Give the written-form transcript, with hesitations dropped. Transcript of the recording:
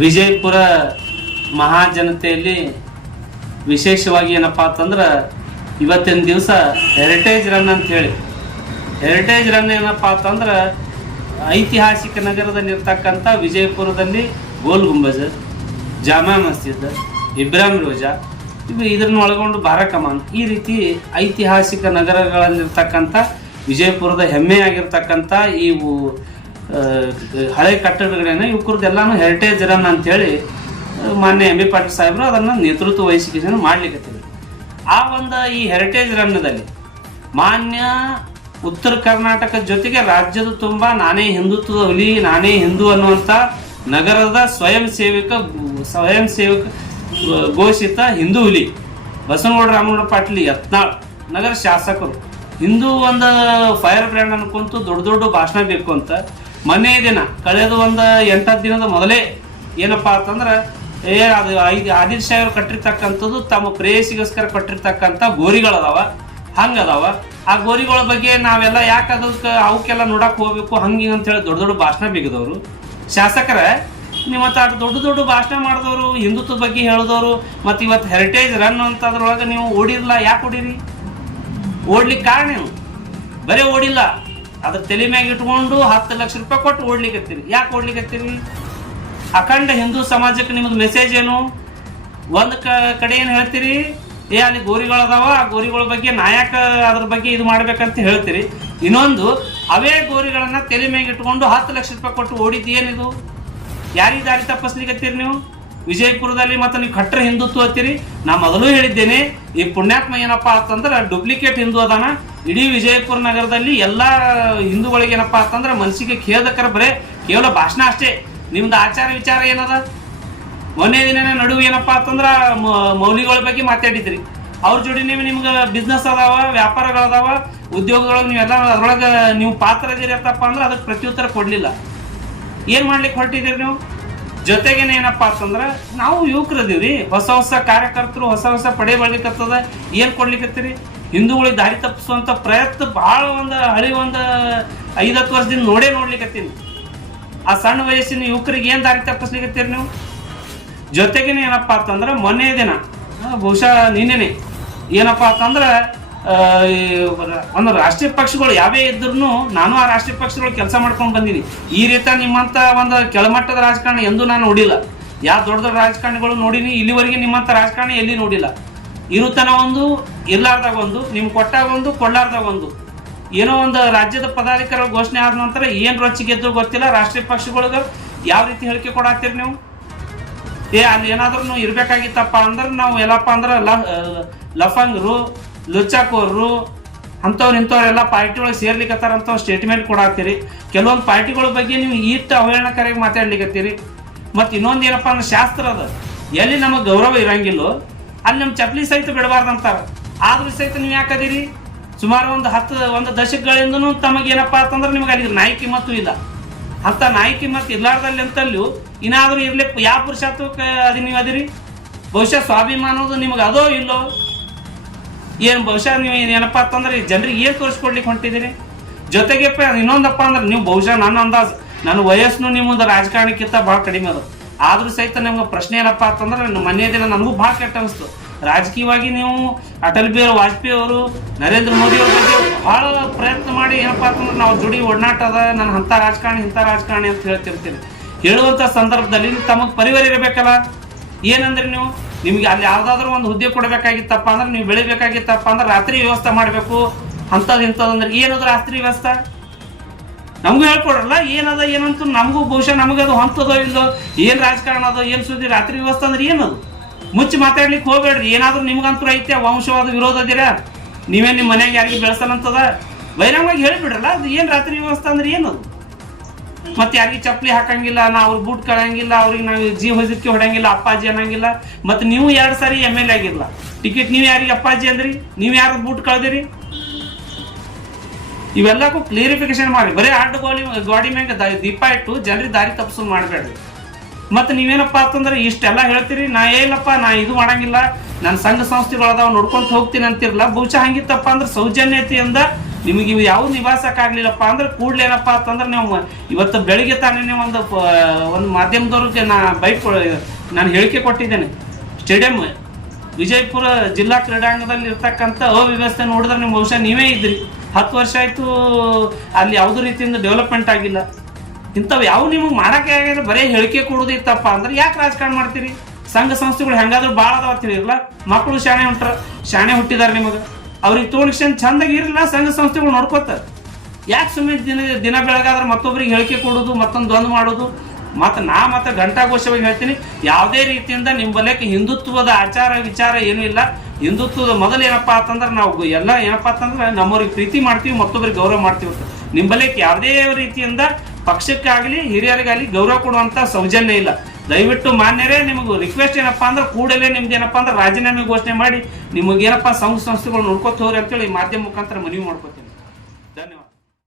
ವಿಜಯಪುರ ಮಹಾಜನತೆಯಲ್ಲಿ ವಿಶೇಷವಾಗಿ ಏನಪ್ಪ ಅಂತಂದ್ರೆ ಇವತ್ತಿನ ದಿವಸ ಹೆರಿಟೇಜ್ ರನ್ ಅಂತ ಹೇಳಿ, ಹೆರಿಟೇಜ್ ರನ್ ಏನಪ್ಪ ಅಂತಂದ್ರೆ ಐತಿಹಾಸಿಕ ನಗರದಲ್ಲಿರ್ತಕ್ಕಂಥ ವಿಜಯಪುರದಲ್ಲಿ ಗೋಲ್ ಗುಂಬಜ್, ಜಾಮಾ ಮಸ್ಜಿದ್, ಇಬ್ರಾಹಿಂ ರೋಜಾ, ಇದನ್ನು ಒಳಗೊಂಡು ಬಾರಕಮಾನ್, ಈ ರೀತಿ ಐತಿಹಾಸಿಕ ನಗರಗಳಲ್ಲಿರ್ತಕ್ಕಂಥ ವಿಜಯಪುರದ ಹೆಮ್ಮೆಯಾಗಿರ್ತಕ್ಕಂಥ ಇವು ಹಳೆ ಕಟ್ಟಡಗಳೇನು ಇವಕ್ಕರದ್ದೆಲ್ಲಾನು ಹೆರಿಟೇಜ್ ರನ್ ಅಂತೇಳಿ ಮಾನ್ಯ ಎಂ ಬಿ ಪಾಟೀಲ್ ಸಾಹೇಬರು ಅದನ್ನು ನೇತೃತ್ವ ವಹಿಸಿ ಮಾಡ್ಲಿಕ್ಕೆ. ಆ ಒಂದು ಈ ಹೆರಿಟೇಜ್ ರನ್ನಲ್ಲಿ ಮಾನ್ಯ ಉತ್ತರ ಕರ್ನಾಟಕದ ಜೊತೆಗೆ ರಾಜ್ಯದ ತುಂಬ ನಾನೇ ಹಿಂದುತ್ವದ ಹುಲಿ, ನಾನೇ ಹಿಂದೂ ಅನ್ನುವಂಥ ನಗರದ ಸ್ವಯಂ ಸೇವಕ ಘೋಷಿತ ಹಿಂದೂ ಹುಲಿ ಬಸವನಗೌಡ ರಾಮಗೌಡ ಪಾಟೀಲ್ ಯತ್ನಾಳ್ ನಗರ ಶಾಸಕರು ಹಿಂದೂ ಒಂದು ಫೈರ್ ಬ್ರ್ಯಾಂಡ್ ಅನ್ಕೊಂತು ದೊಡ್ಡ ದೊಡ್ಡ ಭಾಷಣ ಬೇಕು ಅಂತ ಮೊನ್ನೆ ದಿನ ಕಳೆದ ಒಂದು 8-10 ದಿನದ ಮೊದಲೇ ಏನಪ್ಪಾ ಅಂತಂದ್ರೆ ಅದು ಆದಿಲ್ ಶಾಹಿ ಅವರು ಕಟ್ಟಿರ್ತಕ್ಕಂಥದ್ದು ತಮ್ಮ ಪ್ರೇಯಸಿಗೋಸ್ಕರ ಕಟ್ಟಿರ್ತಕ್ಕಂಥ ಗೋರಿಗಳದಾವ, ಹಂಗದಾವ. ಆ ಗೋರಿಗಳ ಬಗ್ಗೆ ನಾವೆಲ್ಲ ಯಾಕೆ ಅವಕ್ಕೆಲ್ಲ ನೋಡಕ್ ಹೋಗ್ಬೇಕು ಹಂಗೆ ಅಂತ ಹೇಳಿ ದೊಡ್ಡ ದೊಡ್ಡ ಭಾಷಣ ಬಿಗಿದವರು ಶಾಸಕರ. ನೀವು ಮತ್ತೆ ಅಷ್ಟು ದೊಡ್ಡ ದೊಡ್ಡ ಭಾಷಣ ಮಾಡಿದವರು, ಹಿಂದುತ್ವದ ಬಗ್ಗೆ ಹೇಳಿದವರು, ಮತ್ತು ಇವತ್ತು ಹೆರಿಟೇಜ್ ರನ್ ಅಂತದ್ರೊಳಗೆ ನೀವು ಓಡಿರಲ್ಲ. ಯಾಕೆ ಓಡಿರಿ? ಓಡ್ಲಿಕ್ಕೆ ಕಾರಣ ಏನು? ಬರೀ ಓಡಿಲ್ಲ, ಅದ್ರ ತಲೆ ಮ್ಯಾಗ ಇಟ್ಕೊಂಡು 10 ಲಕ್ಷ ರೂಪಾಯಿ ಕೊಟ್ಟು ಓಡ್ಲಿಕ್ಕತ್ತೀರಿ. ಯಾಕೆ ಓಡ್ಲಿಕ್ಕತ್ತೀರಿ? ಅಖಂಡ ಹಿಂದೂ ಸಮಾಜಕ್ಕೆ ನಿಮ್ಮದು ಮೆಸೇಜ್ ಏನು? ಒಂದು ಕಡೆ ಏನು ಹೇಳ್ತೀರಿ, ಅಲ್ಲಿ ಗೋರಿಗಳದಾವ, ಆ ಗೋರಿಗಳ ಬಗ್ಗೆ ನಾಯಕ ಅದ್ರ ಬಗ್ಗೆ ಇದು ಮಾಡ್ಬೇಕಂತ ಹೇಳ್ತೀರಿ. ಇನ್ನೊಂದು ಅವೇ ಗೋರಿಗಳನ್ನ ತಲೆ ಮ್ಯಾಗ ಇಟ್ಕೊಂಡು 10 ಲಕ್ಷ ರೂಪಾಯಿ ಕೊಟ್ಟು ಓಡಿದ್ದು ಏನಿದು? ಯಾರಿಗೆ ದಾರಿ ತಪ್ಪಿಸ್ಲಿಕ್ಕತ್ತೀರಿ ನೀವು ವಿಜಯಪುರದಲ್ಲಿ? ಮತ್ತು ನೀವು ಕಟ್ಟರೆ ಹಿಂದುತ್ವ ಅಂತೀರಿ. ನಾ ಮೊದಲು ಹೇಳಿದ್ದೇನೆ, ಈ ಪುಣ್ಯಾತ್ಮ ಏನಪ್ಪಾ ಅಂತಂದ್ರೆ ಡೂಪ್ಲಿಕೇಟ್ ಹಿಂದೂ ಅದಾನ. ಇಡೀ ವಿಜಯಪುರ ನಗರದಲ್ಲಿ ಎಲ್ಲ ಹಿಂದೂಗಳಿಗೆ ಏನಪ್ಪಾ ಅಂತಂದ್ರೆ ಮನಸ್ಸಿಗೆ ಖೇದಕರ ಬರೇ ಕೇವಲ ಭಾಷಣ ಅಷ್ಟೇ. ನಿಮ್ದು ಆಚಾರ ವಿಚಾರ ಏನದ? ಮೊನ್ನೆ ದಿನ ನಡುವೆ ಏನಪ್ಪಾ ಅಂತಂದ್ರೆ ಮೌಲ್ಯಗಳ ಬಗ್ಗೆ ಮಾತಾಡಿದ್ರಿ. ಅವ್ರ ಜೋಡಿ ನಿಮ್ಗೆ ಬಿಸ್ನೆಸ್ ಅದಾವ, ವ್ಯಾಪಾರಗಳದಾವ, ಉದ್ಯೋಗದೊಳಗೆ ನೀವೆಲ್ಲ ಅದ್ರೊಳಗೆ ನೀವು ಪಾತ್ರ ಇದೀರಿ ಅಂತಪ್ಪ ಅಂದ್ರೆ ಅದಕ್ಕೆ ಪ್ರತ್ಯುತ್ತರ ಕೊಡ್ಲಿಲ್ಲ. ಏನ್ ಮಾಡ್ಲಿಕ್ಕೆ ಹೊರಟಿದ್ದೀರಿ ನೀವು? ಜೊತೆಗೇನೆ ಏನಪ್ಪಾ ಅಂತಂದ್ರೆ ನಾವು ಯುವಕರದೀವ್ರಿ, ಹೊಸ ಹೊಸ ಕಾರ್ಯಕರ್ತರು, ಹೊಸ ಹೊಸ ಪಡೆ ಬರ್ಲಿಕ್ಕತ್ತದ. ಏನ್ ಕೊಡ್ಲಿಕ್ಕತ್ತೀರಿ? ಹಿಂದೂಗಳಿಗೆ ದಾರಿ ತಪ್ಪಿಸುವಂತ ಪ್ರಯತ್ನ ಬಹಳ ಒಂದು ಹಳಿ ಒಂದು 5-10 ವರ್ಷದಿಂದ ನೋಡ್ಲಿಕ್ಕತ್ತೀನಿ. ಆ ಸಣ್ಣ ವಯಸ್ಸಿನ ಯುವಕರಿಗೆ ಏನ್ ದಾರಿ ತಪ್ಪಿಸ್ಲಿಕ್ಕತ್ತೀರಿ ನೀವು? ಜೊತೆಗೇನೆ ಏನಪ್ಪಾ ಅಂತಂದ್ರೆ ಮೊನ್ನೆ ದಿನ ಬಹುಶಃ ನಿನ್ನೆನೆ ಏನಪ್ಪಾ ಅಂತಂದ್ರೆ ಒಂದು ರಾಷ್ಟ್ರೀಯ ಪಕ್ಷಗಳು ಯಾವೇ ಇದ್ರು ನಾನು ಆ ರಾಷ್ಟ್ರೀಯ ಪಕ್ಷಗಳು ಕೆಲಸ ಮಾಡ್ಕೊಂಡು ಬಂದೀನಿ. ಈ ರೀತಿ ನಿಮ್ಮಂತ ಒಂದು ಕೆಳಮಟ್ಟದ ರಾಜಕಾರಣ ಎಂದೂ ನಾನು ನೋಡಿಲ್ಲ. ಯಾವ ದೊಡ್ಡ ದೊಡ್ಡ ರಾಜಕಾರಣಿಗಳು ನೋಡಿನಿ, ಇಲ್ಲಿವರೆಗೆ ನಿಮ್ಮಂತ ರಾಜಕಾರಣ ಎಲ್ಲಿ ನೋಡಿಲ್ಲ. ಇರುತನ ಒಂದು, ಇರ್ಲಾರ್ದಾಗ ಒಂದು, ನಿಮ್ಗೆ ಕೊಟ್ಟಾಗ ಒಂದು, ಕೊಳ್ಳಾರ್ದಾಗ ಒಂದು. ಏನೋ ಒಂದು ರಾಜ್ಯದ ಪದಾಧಿಕಾರಿಗಳು ಘೋಷಣೆ ಆದ ನಂತರ ಏನ್ ರೊಚ್ಚಿಗೆದ್ದು ಗೊತ್ತಿಲ್ಲ. ರಾಷ್ಟ್ರೀಯ ಪಕ್ಷಗಳಿಗೆ ಯಾವ ರೀತಿ ಹೇಳಿಕೆ ಕೊಡಾತೀರಿ ನೀವು? ಅಲ್ಲಿ ಏನಾದ್ರೂ ಇರ್ಬೇಕಾಗಿತ್ತಪ್ಪ ಅಂದ್ರೆ ನಾವು ಎಲ್ಲಪ್ಪ ಅಂದ್ರೆ ಲಫಂಗರು, ಲುಚ್ಚಾಕೋರು, ಅಂಥವ್ರು ಇಂಥವ್ರೆಲ್ಲ ಪಾರ್ಟಿ ಒಳಗೆ ಸೇರ್ಲಿಕ್ಕತ್ತಾರಂತ ಸ್ಟೇಟ್ಮೆಂಟ್ ಕೊಡಾತ್ತೀರಿ. ಕೆಲವೊಂದು ಪಾರ್ಟಿಗಳ ಬಗ್ಗೆ ನೀವು ಇಷ್ಟು ಅವಹೇಳನಕಾರಿಯಾಗಿ ಮಾತಾಡ್ಲಿಕ್ಕತ್ತೀರಿ. ಮತ್ತು ಇನ್ನೊಂದು ಏನಪ್ಪ ಅಂದ್ರೆ ಶಾಸ್ತ್ರ ಅದ, ಎಲ್ಲಿ ನಮಗೆ ಗೌರವ ಇರಂಗಿಲ್ಲೋ ಅಲ್ಲಿ ನಮ್ಮ ಚಪ್ಪಲಿ ಸಹಿತ ಬಿಡಬಾರ್ದಂತಾರ. ಆದ್ರೂ ಸಹಿತ ನೀವು ಯಾಕದಿರಿ? ಸುಮಾರು ಒಂದು ದಶಕಗಳಿಂದನೂ ತಮಗೇನಪ್ಪ ಅಂತಂದ್ರೆ ನಿಮ್ಗೆ ಅಲ್ಲಿ ನಾಯಕಿ ಮತ್ತು ಇಲ್ಲ. ಅಂತ ನಾಯಕಿ ಮತ್ತು ಇರ್ಲಾರ್ದಲ್ಲಿ ಅಂತಲ್ಲೂ ಇನ್ನಾದ್ರೂ ಇರ್ಲಿಕ್ಕೆ ಯಾವ ಪುರುಷತ್ವಕ್ಕೆ ನೀವು ಅದಿರಿ? ಬಹುಶಃ ಸ್ವಾಭಿಮಾನದು ನಿಮ್ಗೆ ಅದೋ ಇಲ್ಲೋ ಏನು? ಬಹುಶಃ ನೀವು ಏನಪ್ಪಾ ಅಂತಂದ್ರೆ ಜನರಿಗೆ ಏನು ತೋರಿಸ್ಕೊಡ್ಲಿಕ್ಕೆ ಹೊಂಟಿದ್ದೀರಿ? ಜೊತೆಗೆ ಇನ್ನೊಂದಪ್ಪ ಅಂದ್ರೆ ನೀವು ಬಹುಶಃ ನನ್ನ ಅಂದಾಜು, ನನ್ನ ವಯಸ್ಸು ನಿಮ್ಮದು ರಾಜಕಾರಣಕ್ಕಿಂತ ಭಾಳ ಕಡಿಮೆ ಅದು. ಆದ್ರೂ ಸಹಿತ ನಿಮ್ಗೆ ಪ್ರಶ್ನೆ ಏನಪ್ಪಾ ಅಂತಂದ್ರೆ ಮನೆಯ ದಿನ ನನಗೂ ಭಾಳ ಕೆಟ್ಟ ಅನಿಸ್ತು. ರಾಜಕೀಯವಾಗಿ ನೀವು ಅಟಲ್ ಬಿಹಾರಿ ವಾಜಪೇಯಿ ಅವರು, ನರೇಂದ್ರ ಮೋದಿ ಅವ್ರ ಬಗ್ಗೆ ಭಾಳ ಪ್ರಯತ್ನ ಮಾಡಿ ಏನಪ್ಪಾ ಅಂತಂದ್ರೆ ನಾವು ಜೋಡಿ ಒಡನಾಟ ಅದ, ನನ್ನ ಇಂಥ ರಾಜಕಾರಣಿ ಅಂತ ಹೇಳ್ತಿರ್ತೀರಿ. ಹೇಳುವಂಥ ಸಂದರ್ಭದಲ್ಲಿ ತಮಗೆ ಪರಿವಾರ ಇರಬೇಕಲ್ಲ. ಏನಂದ್ರೆ ನೀವು ನಿಮ್ಗೆ ಅಲ್ಲಿ ಯಾವ್ದಾದ್ರು ಒಂದು ಹುದ್ದೆ ಕೊಡಬೇಕಾಗಿತ್ತಪ್ಪ ಅಂದ್ರೆ, ನೀವು ಬೆಳಿಬೇಕಾಗಿತ್ತಪ್ಪ ಅಂದ್ರೆ ರಾತ್ರಿ ವ್ಯವಸ್ಥೆ ಮಾಡಬೇಕು. ಇಂಥದಂದ್ರೆ ಏನದು ರಾತ್ರಿ ವ್ಯವಸ್ಥೆ? ನಮಗೂ ಹೇಳ್ಕೊಡ್ರಲ್ಲ ಏನದ ಏನಂತ. ನಮಗೂ ಬಹುಶಃ ನಮಗದು ಹೊಂತದೋ ಇಲ್ಲೋ, ಏನ್ ರಾಜಕಾರಣ ಅದೋ, ಏನ್ ಸುದ್ದಿ ರಾತ್ರಿ ವ್ಯವಸ್ಥೆ ಅಂದ್ರೆ ಏನದು? ಮುಚ್ಚಿ ಮಾತಾಡ್ಲಿಕ್ಕೆ ಹೋಗ್ಬೇಡ್ರಿ. ಏನಾದ್ರೂ ನಿಮ್ಗಂತೂ ಐತೆ ವಂಶವಾದ ವಿರೋಧ ಅದೀರಾ? ನೀವೇನು ನಿಮ್ಮ ಮನೆಯಾಗ ಯಾರಿಗೆ ಬೆಳೆಸಲ್ಲಂತದ? ಬಹಿರಂಗವಾಗಿ ಹೇಳಿಬಿಡ್ರಲ್ಲ, ಅದು ಏನ್ ರಾತ್ರಿ ವ್ಯವಸ್ಥೆ ಅಂದ್ರೆ ಏನದು? ಮತ್ತೆ ಯಾರಿಗೆ ಚಪ್ಪಲಿ ಹಾಕಂಗಿಲ್ಲ, ನಾವು ಅವ್ರ ಬೂಟ್ ಕಳಂಗಿಲ್ಲ, ಅವ್ರಿಗೆ ನಾವು ಹೊಸಕ್ಕೆ ಹೊಡಂಗಿಲ್ಲ, ಅಪ್ಪಾಜಿ ಅನ್ನಂಗಿಲ್ಲ. ಮತ್ತೆ ನೀವು 2 ಸಾರಿ MLA ಆಗಿಲ್ಲ, ಟಿಕೆಟ್ ನೀವು ಯಾರಿಗೆ ಅಪ್ಪಾಜಿ ಅಂದ್ರಿ? ನೀವು ಯಾರು ಬೂಟ್ ಕಳ್ದಿರಿ? ಇವೆಲ್ಲಕ್ಕೂ ಕ್ಲಿಯರಿಫಿಕೇಶನ್ ಮಾಡಿ. ಬರೀ ಅಡ್ಡ ಗಾಡಿ ಮ್ಯಾಗ ದೀಪ ಇಟ್ಟು ಜನರಿಗೆ ದಾರಿ ತಪ್ಪಿಸೋದು ಮಾಡಬೇಡ್ರಿ. ಮತ್ತೆ ನೀವೇನಪ್ಪಾ ಅಂತಂದ್ರೆ ಇಷ್ಟೆಲ್ಲ ಹೇಳ್ತೀರಿ, ನಾ ಏನಿಲ್ಲಪ್ಪ ನಾ ಇದು ಮಾಡಂಗಿಲ್ಲ, ನನ್ನ ಸಂಘ ಸಂಸ್ಥೆಗಳದಾವ ನೋಡ್ಕೊಂತ ಹೋಗ್ತೀನಿ ಅಂತಿರಲ್ಲ. ಬಹುಶಃ ಹಂಗಿತ್ತಪ್ಪ ಅಂದ್ರೆ ಸೌಜನ್ಯತೆಯಿಂದ ನಿಮಗೆ ಇವು ಯಾವ ನಿಭಾಯಿಸಕ್ಕಾಗ್ಲಿಲ್ಲಪ್ಪ ಅಂದ್ರೆ ಕೂಡ್ಲೇನಪ್ಪ ಅಂತಂದ್ರೆ ನೀವು ಇವತ್ತು ಬೆಳಿಗ್ಗೆ ತಾನೇ ಒಂದು ಮಾಧ್ಯಮದವ್ರಿಗೆ ನಾನು ಹೇಳಿಕೆ ಕೊಟ್ಟಿದ್ದೇನೆ. ಸ್ಟೇಡಿಯಂ ವಿಜಯಪುರ ಜಿಲ್ಲಾ ಕ್ರೀಡಾಂಗಣದಲ್ಲಿ ಇರ್ತಕ್ಕಂಥ ಅವ್ಯವಸ್ಥೆ ನೋಡಿದ್ರೆ ನೀವು ಬಹುಶಃ ನೀವೇ ಇದ್ರಿ. 10 ವರ್ಷ ಆಯಿತು, ಅಲ್ಲಿ ಯಾವುದೇ ರೀತಿಯಿಂದ ಡೆವಲಪ್ಮೆಂಟ್ ಆಗಿಲ್ಲ. ಇಂಥವು ಯಾವ ನಿಮಗೆ ಮಾಡೋಕ್ಕೆ ಆಗಿದ್ರೆ ಬರೀ ಹೇಳಿಕೆ ಕೊಡೋದಿತ್ತಪ್ಪ ಅಂದ್ರೆ ಯಾಕೆ ರಾಜಕಾರಣ ಮಾಡ್ತೀರಿ? ಸಂಘ ಸಂಸ್ಥೆಗಳು ಹೆಂಗಾದ್ರೂ ಭಾಳ ಅದಾವ ತಿಳಿರಲ್ಲ. ಮಕ್ಕಳು ಶಾಣೆ ಹುಟ್ಟಿದಾರೆ ನಿಮಗೆ, ಅವ್ರಿಗೆ ತೋಳಿಸ್ಕೊಂಡು ಚಂದಾಗಿ ಇರಲಿಲ್ಲ, ಸಂಘ ಸಂಸ್ಥೆಗಳು ನೋಡ್ಕೋತಾರೆ. ಯಾಕೆ ಸುಮ್ಮನೆ ದಿನ ಬೆಳಗಾದ್ರೆ ಮತ್ತೊಬ್ಬರಿಗೆ ಹೇಳಿಕೆ ಕೊಡೋದು, ಮತ್ತೊಂದು ದ್ವಂದ್ವ ಮಾಡೋದು? ಮತ್ತೆ ಘಂಟಾಘೋಷವಾಗಿ ಹೇಳ್ತೀನಿ, ಯಾವುದೇ ರೀತಿಯಿಂದ ನಿಮ್ಮ ಬಲಕ್ಕೆ ಹಿಂದುತ್ವದ ಆಚಾರ ವಿಚಾರ ಏನೂ ಇಲ್ಲ. ಹಿಂದುತ್ವದ ಮೊದಲು ಏನಪ್ಪ ಅಂತಂದ್ರೆ ನಾವು ಎಲ್ಲ ಏನಪ್ಪ ಅಂತಂದ್ರೆ ನಮ್ಮವ್ರಿಗೆ ಪ್ರೀತಿ ಮಾಡ್ತೀವಿ, ಮತ್ತೊಬ್ಬರಿಗೆ ಗೌರವ ಮಾಡ್ತೀವಿ ಅಂತ. ನಿಮ್ಮ ಬಲಕ್ಕೆ ಯಾವುದೇ ರೀತಿಯಿಂದ ಪಕ್ಷಕ್ಕಾಗಲಿ ಹಿರಿಯರಿಗಾಗಲಿ ಗೌರವ ಕೊಡುವಂಥ ಸೌಜನ್ಯ ಇಲ್ಲ. ದಯವಿಟ್ಟು ಮಾನ್ಯರೇ, ನಿಮಗೆ ರಿಕ್ವೆಸ್ಟ್ ಏನಪ್ಪ ಅಂದ್ರೆ ಕೂಡಲೇ ನಿಮ್ದು ಏನಪ್ಪ ಅಂದ್ರೆ ರಾಜೀನಾಮೆ ಘೋಷಣೆ ಮಾಡಿ ನಿಮಗೇನಪ್ಪ ಸಂಘ ಸಂಸ್ಥೆಗಳು ನೋಡ್ಕೊತ ಹೋಗ್ರಿ ಅಂತೇಳಿ ಮಾಧ್ಯಮ ಮುಖಾಂತರ ಮನವಿ ಮಾಡ್ಕೋತೀನಿ. ಧನ್ಯವಾದ.